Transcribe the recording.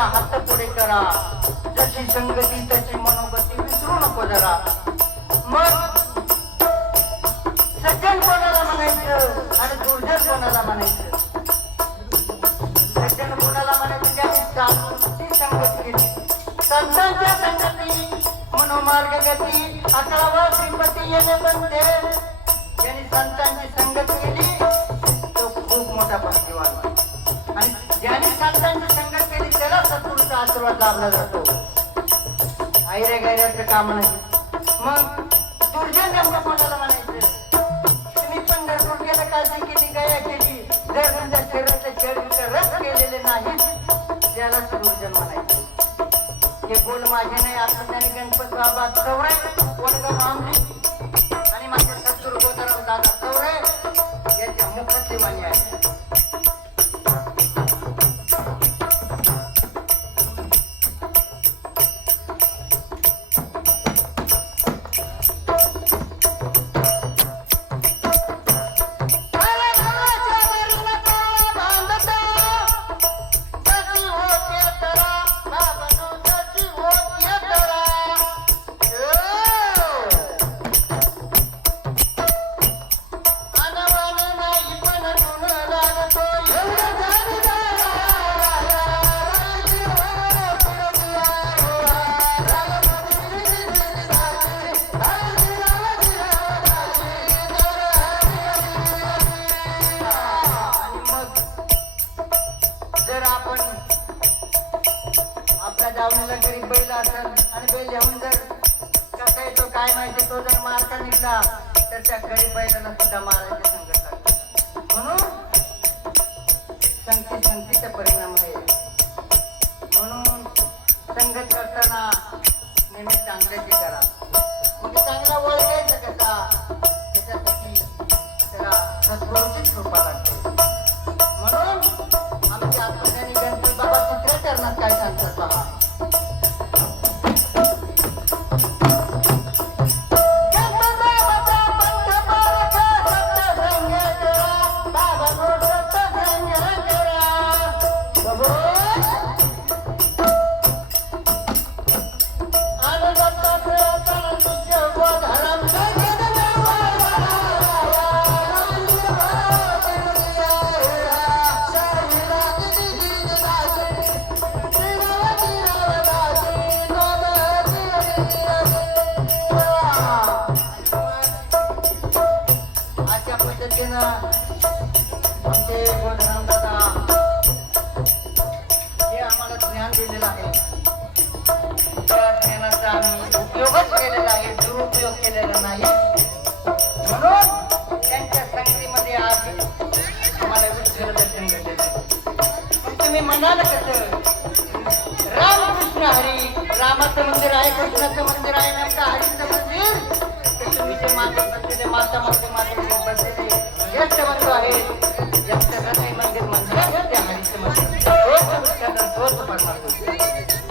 तुझा हात पुढे करा, जशी संगती तशी मनोगती विसरू नको जरा. मग सज्जन कोणाला म्हणायचं आणि दुर्जन कोणाला म्हणायचं? सज्जन कोणाला म्हणायचं? ज्यांनी साधूची संगत केली, संतांच्या संगती मनोमार्ग गती, 11वा श्रीपती येणे बनते. ज्यांनी संतांची संगत केली तो खूप मोठा भाग्यवान, आणि ज्यांनी संतांची संगत केली त्याला सद्गुरूचा आशीर्वाद लाभला जातो. आयरे गैऱ्याचं काम नाही. मग दुर्जन नेमकं कोणाला म्हणायचं? तुम्ही पंढरपूर गेलं, काशी केली, गया केली, जर तुमच्या शरीरातले चरबीचे रस केलेले नाही त्याला दुर्जन म्हणायचं. हे बोल माझे नाही, आत्मज्ञानी गणपत बाबा चौरे, वडगाव आमली आणि माझे सद्गुरू गोदाराम दादा चौरे याच्या मुखातली वाणी आहे. दावणीला गरीब बैल असेल आणि बैल घेऊन जर कसा येतो काय माहिती, तो जर मारता निघला तर त्या गरीब बैलाला सुद्धा मारायचे संकट लागते. म्हणून संगतीचा परिणाम आहे. म्हणून संगत करताना नेहमी चांगल्याची करा. म्हणजे चांगला ओळखायचं कसा, त्याच्यासाठी त्याला सद्गुरूचीच कृपा लागते. म्हणून आमच्या आत्मज्ञानी गणपती बाबा दुसऱ्या चरणात काय सांगतात पहा. आमचे गोधराम दादा हे आम्हाला ज्ञान दिलेलं आहे. त्या ज्ञानाचा आम्ही उपयोगच केलेला आहे, दुरुपयोग केलेला नाही. म्हणून त्यांच्या संगतीमध्ये आज आम्हाला विठ्ठल दर्शन घडलेलं आहे. तुम्ही म्हणाल कसं, रामकृष्ण हरी, रामाचं मंदिर आहे, कृष्णाचं मंदिर आहे, नेमका हरीचं मंदिर, तर तुम्ही जे मागत असलेले माता माते बसलेले ज्येष्ठ बंधू आहेत, ज्यांचं मंदिर मंदिर आहे, त्या हरीचं मंदिर तोच परमात्मा.